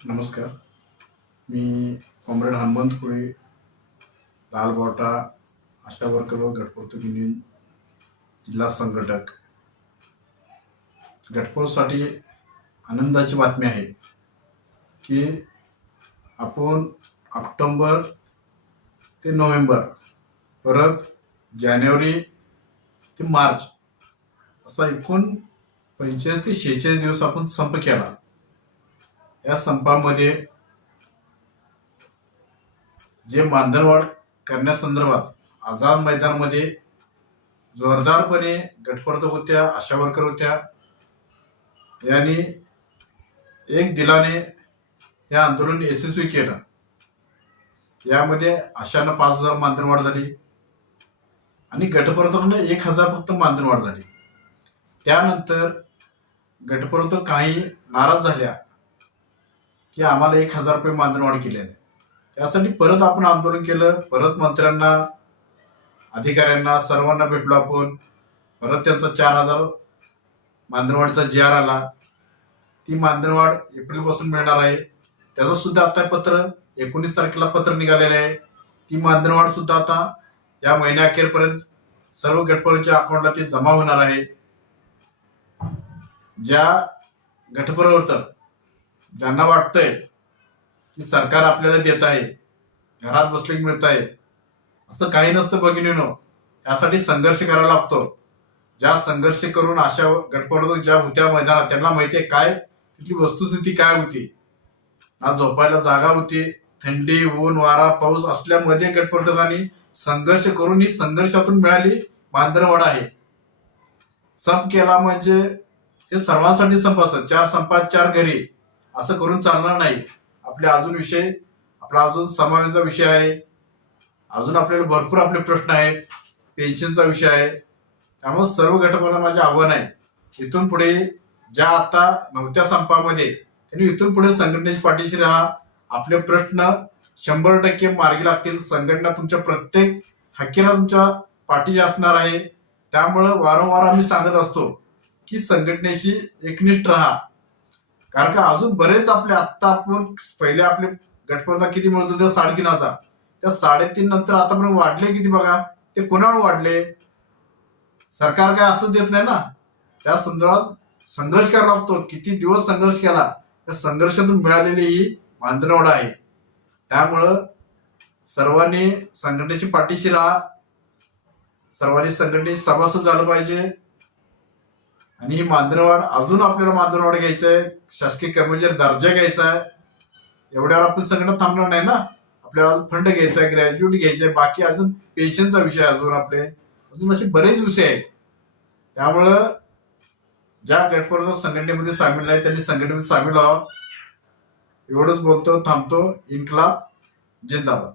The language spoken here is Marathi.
नमस्कार. मी कॉम्रेड हनुमंत कुळे, लालबावटा आशा वर्कर व घटप्रवर्तक युनियन जिल्हा संघटक. घटप्रवर्तकासाठी आनंदाची बातमी आहे की आपण ऑक्टोबर ते नोव्हेंबर, परत जानेवारी ते मार्च असा एकूण 45 ते 46 दिवस आपण संप केला. या संपामध्ये जे मानधनवाढ करण्यासंदर्भात आझाद मैदानमध्ये जोरदारपणे गटप्रवर्तक होत्या, आशा वर्कर होत्या यांनी एक दिलाने हे आंदोलन यशस्वी केलं. यामध्ये आशानं 5,000 मानधनवाढ झाली आणि गटप्रवर्तकांना 1,000 फक्त मानधनवाढ झाली. त्यानंतर गटप्रवर्तक काही नाराज झाल्या की आम्हाला 1,000 रुपये मानधनवाढ केली नाही. त्यासाठी परत आपण आंदोलन केलं. परत मंत्र्यांना, अधिकाऱ्यांना, सर्वांना भेटलो आपण. परत त्यांचा 4,000 मानधनवाढीचा जी.आर. आला. ती मानधनवाढ एप्रिलपासून मिळणार आहे. त्याचं सुद्धा आता पत्र 19 तारखेला पत्र निघालेले आहे. ती मानधनवाढ सुद्धा आता या महिन्याअखेरपर्यंत सर्व गटप्रवर्तकांच्या अकाउंटला ती जमा होणार आहे. ज्या गटप्रवर्तक ज्यांना वाटतंय की सरकार आपल्याला देत आहे, घरात बसले मिळत आहे, असं काही नसतं भगिनीनो. यासाठी संघर्ष करायला लागतो. ज्या संघर्ष करून अशा गटप्रवर्तक ज्या होत्या मैदानात त्यांना माहिती आहे काय तिथली वस्तुस्थिती काय होती. ना झोपायला जागा होती, थंडी, ऊन, वारा, पाऊस असल्यामध्ये गटप्रवर्तकांनी संघर्ष करून ही संघर्षातून मिळाली मानधनवाढ आहे. संप केला म्हणजे हे सर्वांसाठी संप असतात. 4 संपात 4 घरी असं करून चालणार नाही. आपले अजून विषय, आपला अजून समावेशचा विषय आहे. अजून आपल्याला भरपूर आपले प्रश्न आहेत. पेन्शनचा विषय आहे. त्यामुळे सर्व गटप्रवर्तकांना माझे आव्हान आहे, इथून पुढे ज्या आता नव्हत्या संपामध्ये त्यांनी इथून पुढे संघटनेच्या पाठीशी राहा. आपले प्रश्न 100% मार्गी लागतील. संघटना तुमच्या प्रत्येक हक्कीला तुमच्या पाठीशी असणार आहे. त्यामुळं वारंवार आम्ही सांगत असतो की संघटनेशी एकनिष्ठ राहा. कारण का अजून बरेच आपले आत्ता आपण पहिले आपले गटप्रवर्तक किती मिळत होते 3,500. त्या 3,500 नंतर आतापर्यंत वाढले किती बघा. ते कोणावर वाढले? सरकार काय असं देत नाही ना. त्या संदर्भात संघर्ष करावा लागतो. किती दिवस संघर्ष केला, त्या संघर्षातून मिळालेली ही मानधनवाढ आहे. त्यामुळं सर्वांनी संघटनेची पाठीशी राहा. सर्वांनी संघटनेची सभासद झालं पाहिजे. आणि ही मानधनवाढ अजून आपल्याला मानधनवाढ घ्यायचं आहे. शासकीय कर्मचारी दर्जा घ्यायचा आहे. एवढ्यावर आपण संघटना थांबणार नाही ना. आपल्याला अजून फंड घ्यायचा आहे, ग्रॅज्युएट घ्यायचे, बाकी अजून पेन्शनचा विषय, अजून आपले अजून असे बरेच विषय आहेत. त्यामुळं ज्या गटप्रवर्तक संघटनेमध्ये सामील आहे त्यांनी संघटनेमध्ये सामील व्हावं. एवढंच बोलतो, थांबतो. इन्कलाब जिंदाबाद.